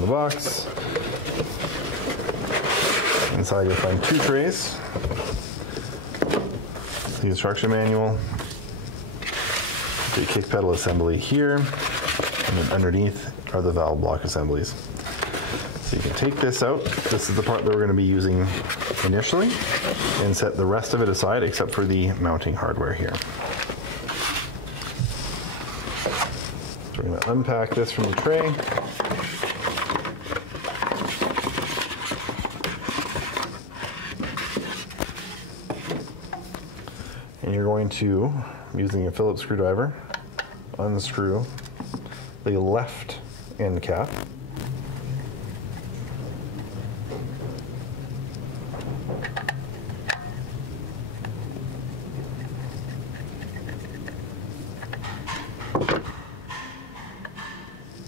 from the box. Inside you'll find 2 trays, the instruction manual, the kick pedal assembly here, and then underneath are the valve block assemblies. So you can take this out. This is the part that we're going to be using initially, and set the rest of it aside except for the mounting hardware here. So we're going to unpack this from the tray. And you're going to, using a Phillips screwdriver, unscrew the left end cap.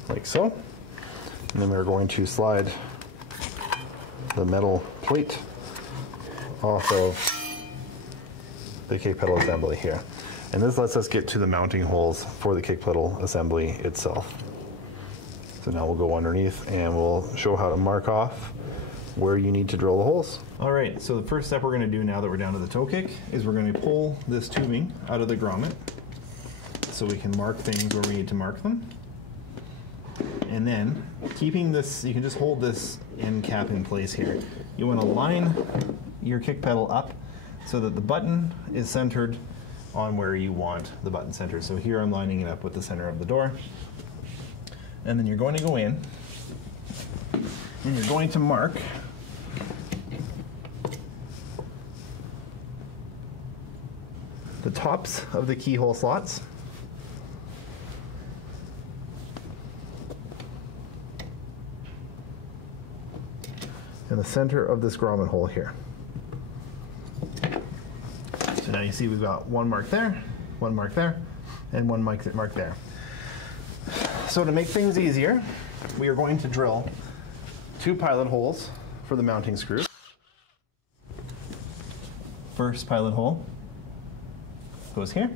Like so. And then we're going to slide the metal plate off of the kick pedal assembly here. And this lets us get to the mounting holes for the kick pedal assembly itself. So now we'll go underneath and we'll show how to mark off where you need to drill the holes. All right, so the first step we're going to do now that we're down to the toe kick is we're going to pull this tubing out of the grommet so we can mark things where we need to mark them. And then keeping this, you can just hold this end cap in place here. You want to line your kick pedal up so that the button is centered on where you want the button centered. So here I'm lining it up with the center of the door. And then you're going to go in and you're going to mark the tops of the keyhole slots and the center of this grommet hole here. So now you see we've got one mark there, and one mark there. So to make things easier, we are going to drill 2 pilot holes for the mounting screw. First pilot hole goes here.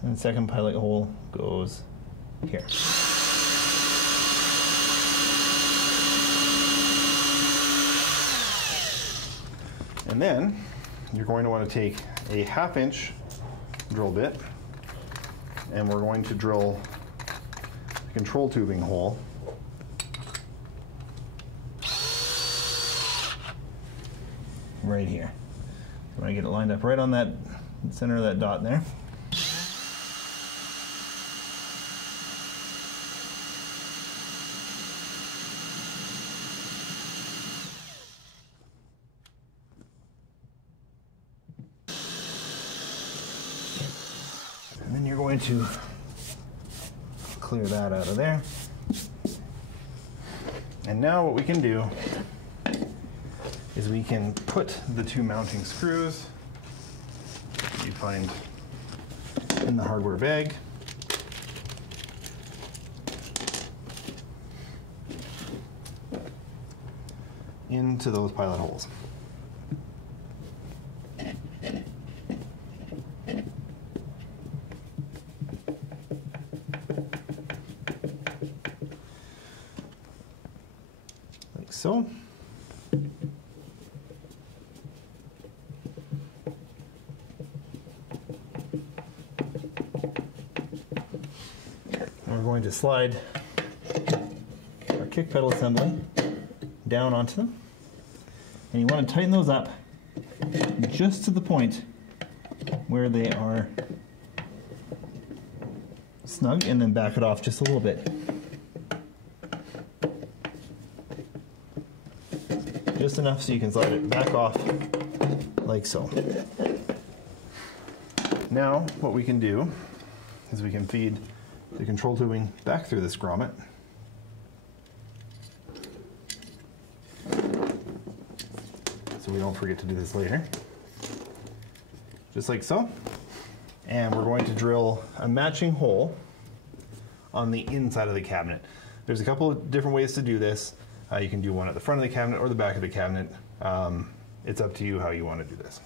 And the second pilot hole goes here. And then you're going to want to take a 1/2 inch drill bit and we're going to drill the control tubing hole right here. So I get it lined up right on that center of that dot there. And then you're going to clear that out of there. And now what we can do is we can put the 2 mounting screws you find in the hardware bag into those pilot holes. Like so. We're going to slide our kick pedal assembly down onto them. And you want to tighten those up just to the point where they are snug, and then back it off just a little bit. Just enough so you can slide it back off like so. Now what we can do is we can feed the control tubing back through this grommet. So we don't forget to do this later. Just like so. And we're going to drill a matching hole on the inside of the cabinet. There's a couple of different ways to do this. You can do one at the front of the cabinet or the back of the cabinet. It's up to you how you want to do this.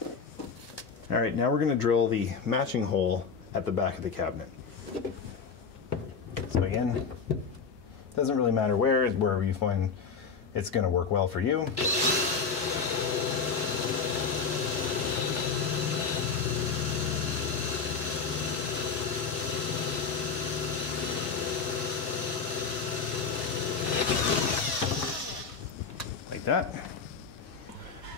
All right, now we're going to drill the matching hole at the back of the cabinet. So again, doesn't really matter where, is wherever you find it's going to work well for you. Like that.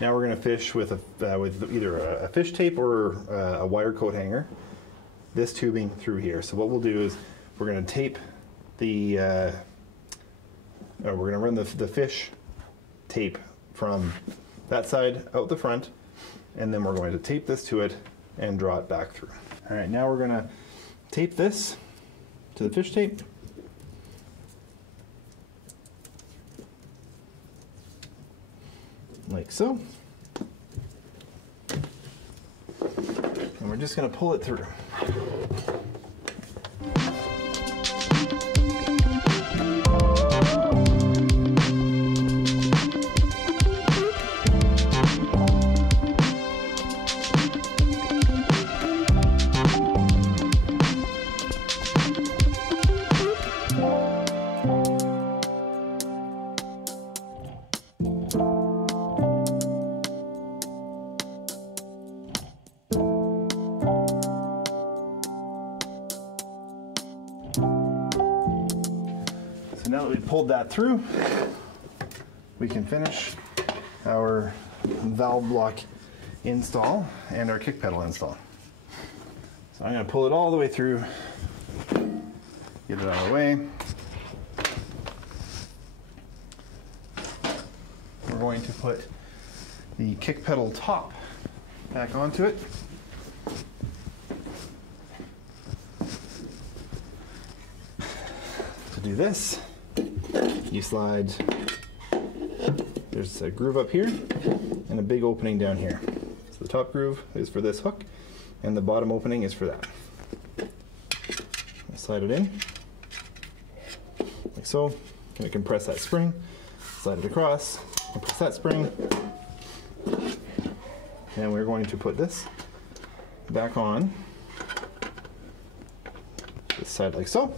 Now we're going to fish with either a fish tape or a wire coat hanger, this tubing through here. So what we'll do is we're going to tape the, we're going to run the fish tape from that side out the front, and then we're going to tape this to it and draw it back through. All right, now we're going to tape this to the fish tape. Like so. And we're just going to pull it through. So now that we've pulled that through, we can finish our valve block install and our kick pedal install. So I'm going to pull it all the way through, get it out of the way. We're going to put the kick pedal top back onto it. To do this, you slide, there's a groove up here and a big opening down here. So the top groove is for this hook and the bottom opening is for that. Slide it in, like so. Going to compress that spring, slide it across, compress that spring, and we're going to put this back on this side like so.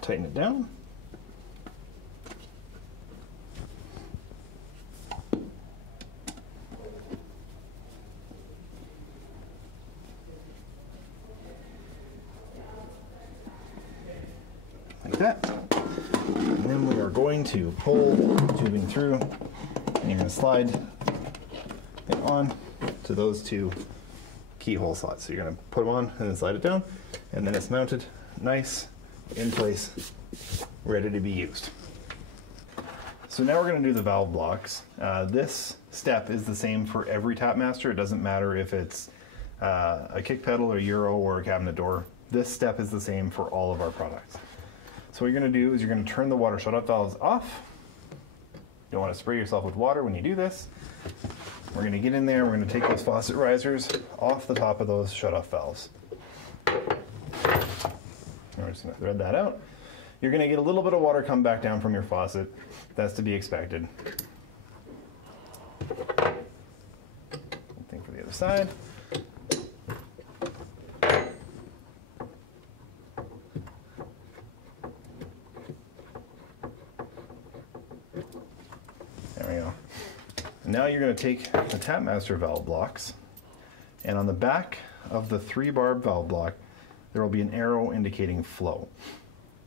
Tighten it down. Like that. And then we are going to pull the tubing through, and you're going to slide it on to those two keyhole slots. So you're going to put them on and then slide it down, and then it's mounted nice in place, ready to be used. So now we're going to do the valve blocks. This step is the same for every Tapmaster. It doesn't matter if it's a kick pedal or Euro or a cabinet door. This step is the same for all of our products. So what you're going to do is you're going to turn the water shut-off valves off. You don't want to spray yourself with water when you do this. We're going to get in there, we're going to take those faucet risers off the top of those shut-off valves. We're just going to thread that out. You're going to get a little bit of water come back down from your faucet. That's to be expected. Same thing for the other side. There we go. Now you're going to take the Tapmaster valve blocks, and on the back of the 3-barb valve block, there will be an arrow indicating flow.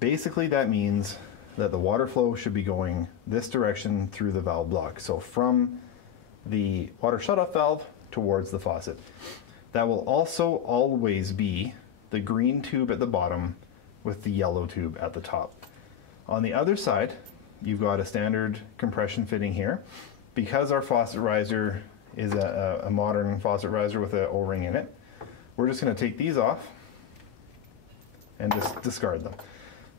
Basically, that means that the water flow should be going this direction through the valve block. So from the water shutoff valve towards the faucet. That will also always be the green tube at the bottom with the yellow tube at the top. On the other side, you've got a standard compression fitting here. Because our faucet riser is a modern faucet riser with an O-ring in it, we're just going to take these off and just discard them.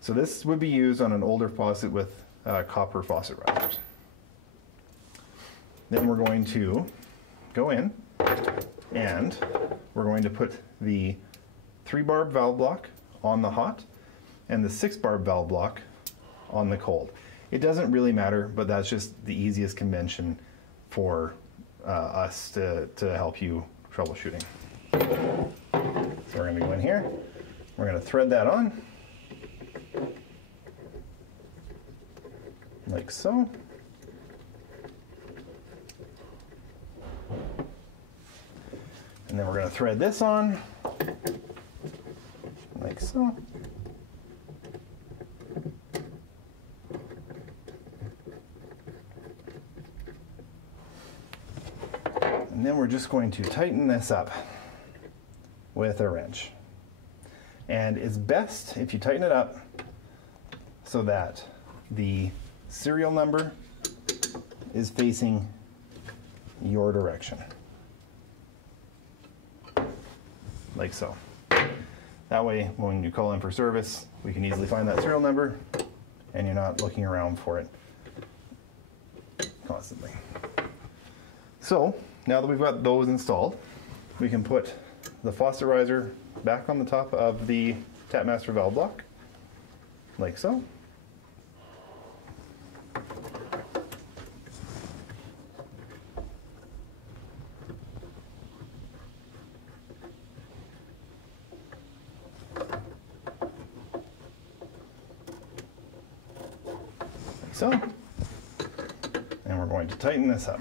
So this would be used on an older faucet with copper faucet risers. Then we're going to go in and we're going to put the 3-barb valve block on the hot, and the 6-barb valve block on the cold. It doesn't really matter, but that's just the easiest convention for us to help you troubleshooting. So we're going to go in here, we're going to thread that on, like so. And then we're going to thread this on, like so. And then we're just going to tighten this up with a wrench. And it's best if you tighten it up so that the serial number is facing your direction. Like so. That way, when you call in for service, we can easily find that serial number and you're not looking around for it constantly. So, now that we've got those installed, we can put the faucet riser back on the top of the Tapmaster valve block, like so. So, and we're going to tighten this up.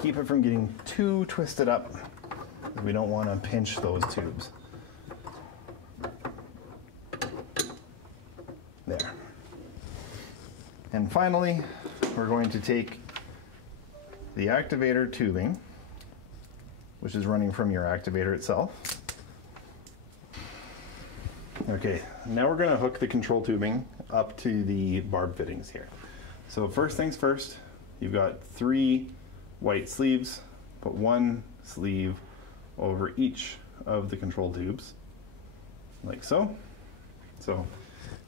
Keep it from getting too twisted up. We don't want to pinch those tubes. There. And finally, we're going to take the activator tubing, which is running from your activator itself. Okay, now we're going to hook the control tubing up to the barb fittings here. So first things first, you've got 3 white sleeves. Put 1 sleeve over each of the control tubes, like so. So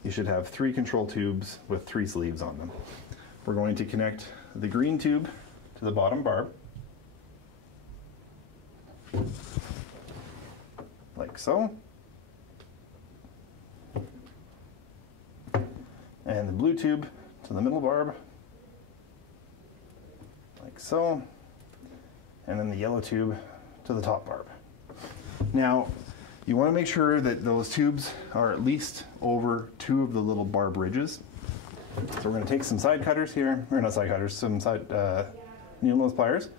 you should have 3 control tubes with 3 sleeves on them. We're going to connect the green tube to the bottom barb, like so. And the blue tube to the middle barb, like so. And then the yellow tube to the top barb. Now, you want to make sure that those tubes are at least over 2 of the little barb ridges. So we're going to take some side cutters here, or not side cutters, some side needle nose pliers,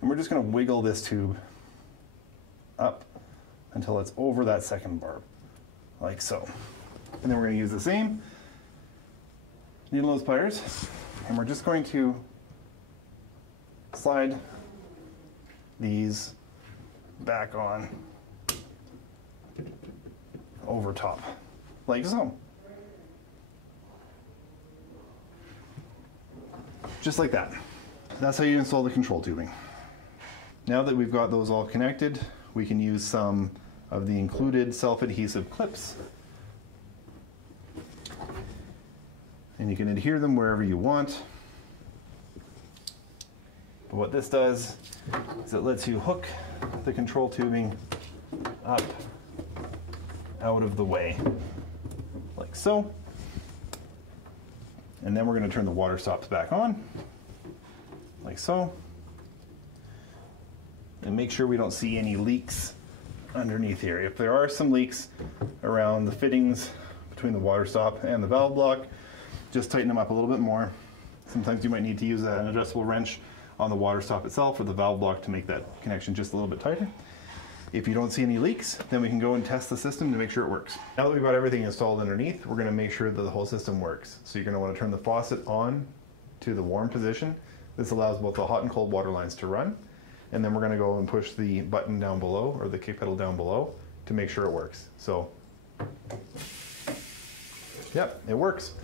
and we're just going to wiggle this tube up until it's over that second barb, like so. And then we're going to use the same needle nose pliers, and we're just going to slide these back on over top, like so. Just like that. That's how you install the control tubing. Now that we've got those all connected, we can use some of the included self-adhesive clips. And you can adhere them wherever you want. But what this does is it lets you hook the control tubing up out of the way, like so. And then we're going to turn the water stops back on, like so. And make sure we don't see any leaks underneath here. If there are some leaks around the fittings between the water stop and the valve block, just tighten them up a little bit more. Sometimes you might need to use an adjustable wrench on the water stop itself or the valve block to make that connection just a little bit tighter. If you don't see any leaks, then we can go and test the system to make sure it works. Now that we've got everything installed underneath, we're going to make sure that the whole system works. So you're going to want to turn the faucet on to the warm position. This allows both the hot and cold water lines to run. And then we're going to go and push the button down below, or the kick pedal down below, to make sure it works. So, yep, it works.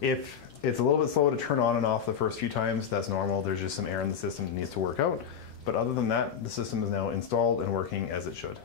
If it's a little bit slow to turn on and off the first few times, that's normal. There's just some air in the system that needs to work out. But other than that, the system is now installed and working as it should.